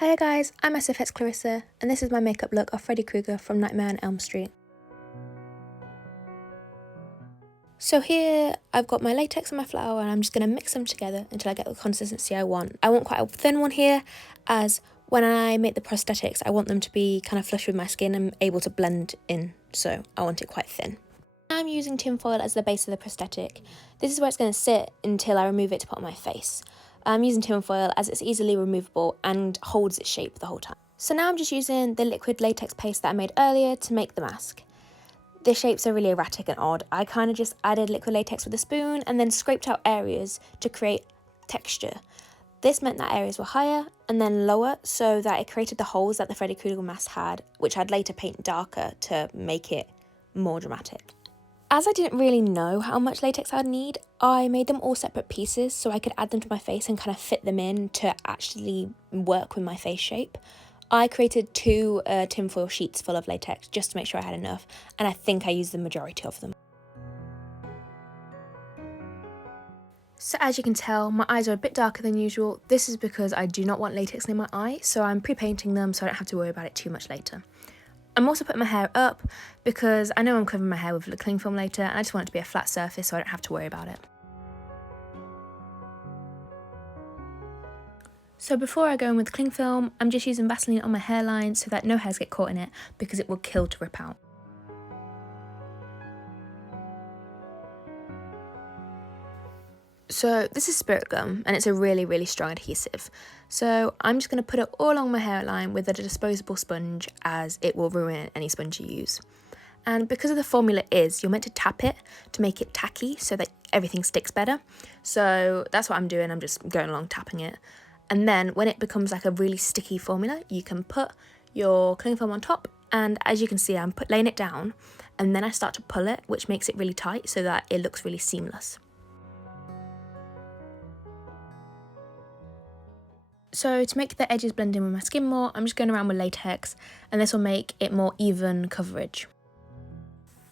Hiya guys, I'm SFX Clarissa, and this is my makeup look of Freddy Krueger from Nightmare on Elm Street. So here I've got my latex and my flour, and I'm just going to mix them together until I get the consistency I want. I want quite a thin one here, as when I make the prosthetics I want them to be kind of flush with my skin and able to blend in, so I want it quite thin. I'm using tinfoil as the base of the prosthetic. This is where it's going to sit until I remove it to put on my face. I'm using tinfoil as it's easily removable and holds its shape the whole time. So now I'm just using the liquid latex paste that I made earlier to make the mask. The shapes are really erratic and odd. I kind of just added liquid latex with a spoon and then scraped out areas to create texture. This meant that areas were higher and then lower, so that it created the holes that the Freddy Krueger mask had, which I'd later paint darker to make it more dramatic. As I didn't really know how much latex I'd need, I made them all separate pieces so I could add them to my face and kind of fit them in to actually work with my face shape. I created two tinfoil sheets full of latex just to make sure I had enough, and I think I used the majority of them. So as you can tell, my eyes are a bit darker than usual. This is because I do not want latex near my eye, so I'm pre-painting them so I don't have to worry about it too much later. I'm also putting my hair up because I know I'm covering my hair with cling film later, and I just want it to be a flat surface so I don't have to worry about it. So before I go in with cling film, I'm just using Vaseline on my hairline so that no hairs get caught in it because it will kill to rip out. So this is spirit gum, and it's a really strong adhesive. So I'm just going to put it all along my hairline with a disposable sponge, as it will ruin any sponge you use. And because of the formula is, you're meant to tap it to make it tacky so that everything sticks better. So that's what I'm doing, I'm just going along tapping it. And then when it becomes like a really sticky formula, you can put your cling film on top, and as you can see, I'm laying it down, and then I start to pull it, which makes it really tight so that it looks really seamless. So to make the edges blend in with my skin more, I'm just going around with latex, and this will make it more even coverage.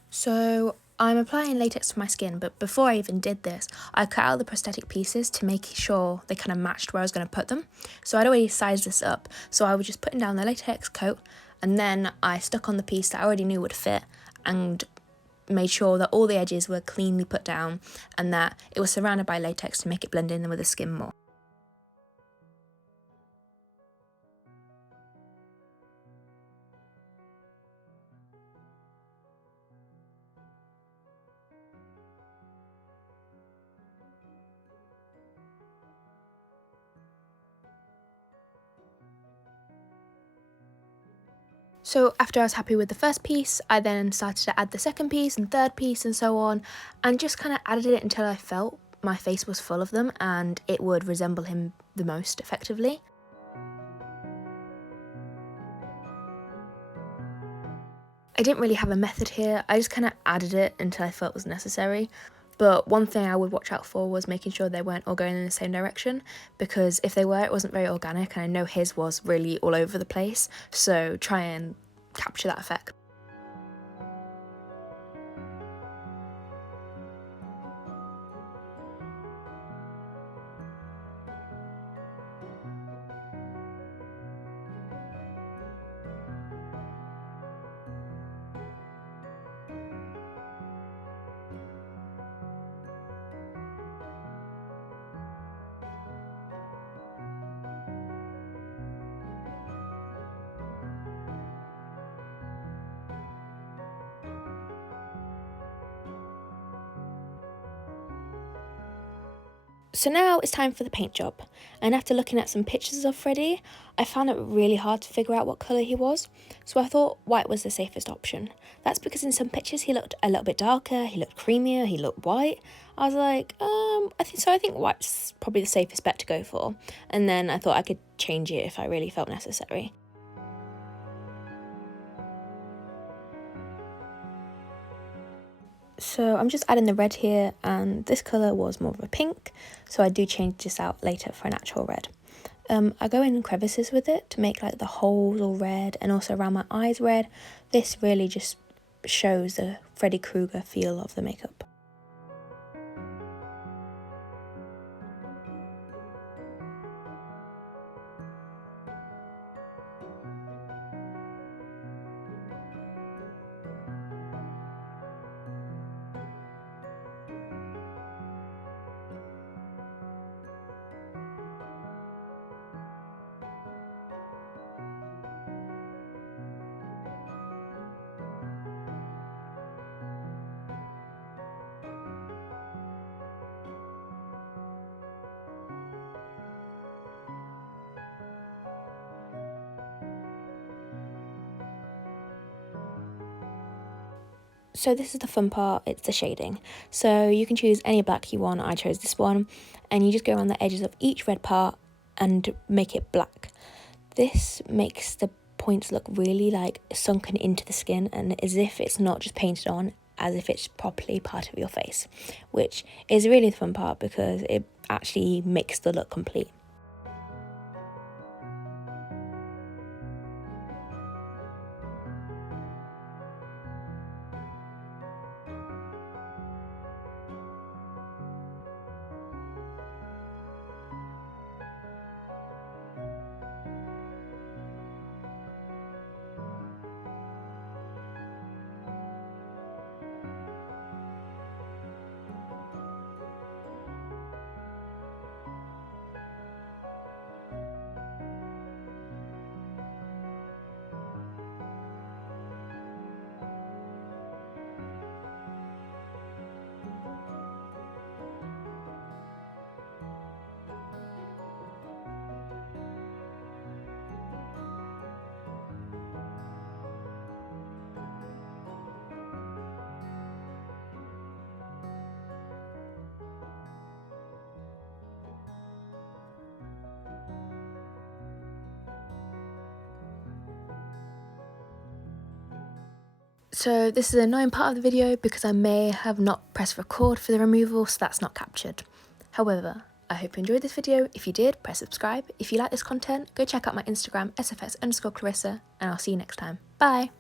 So I'm applying latex to my skin, but before I even did this, I cut out the prosthetic pieces to make sure they kind of matched where I was going to put them. So I'd already sized this up, so I was just putting down the latex coat, and then I stuck on the piece that I already knew would fit and made sure that all the edges were cleanly put down and that it was surrounded by latex to make it blend in with the skin more. So after I was happy with the first piece, I then started to add the second piece and third piece and so on, and just kind of added it until I felt my face was full of them and it would resemble him the most effectively. I didn't really have a method here, I just kind of added it until I felt it was necessary. But one thing I would watch out for was making sure they weren't all going in the same direction, because if they were, it wasn't very organic, and I know his was really all over the place, so try and capture that effect. So now it's time for the paint job, and after looking at some pictures of Freddy, I found it really hard to figure out what colour he was, so I thought white was the safest option. That's because in some pictures he looked a little bit darker, he looked creamier, he looked white. I was like, I think white's probably the safest bet to go for, and then I thought I could change it if I really felt necessary. So I'm just adding the red here, and this colour was more of a pink, so I do change this out later for an actual red. I go in crevices with it to make like the holes all red and also around my eyes red. This really just shows the Freddy Krueger feel of the makeup. So this is the fun part, it's the shading. So you can choose any black you want, I chose this one, and you just go around the edges of each red part and make it black. This makes the points look really like sunken into the skin and as if it's not just painted on, as if it's properly part of your face, which is really the fun part because it actually makes the look complete. So this is an annoying part of the video because I may have not pressed record for the removal, so that's not captured. However, I hope you enjoyed this video. If you did, press subscribe. If you like this content, go check out my Instagram, sfs_Clarissa, and I'll see you next time. Bye!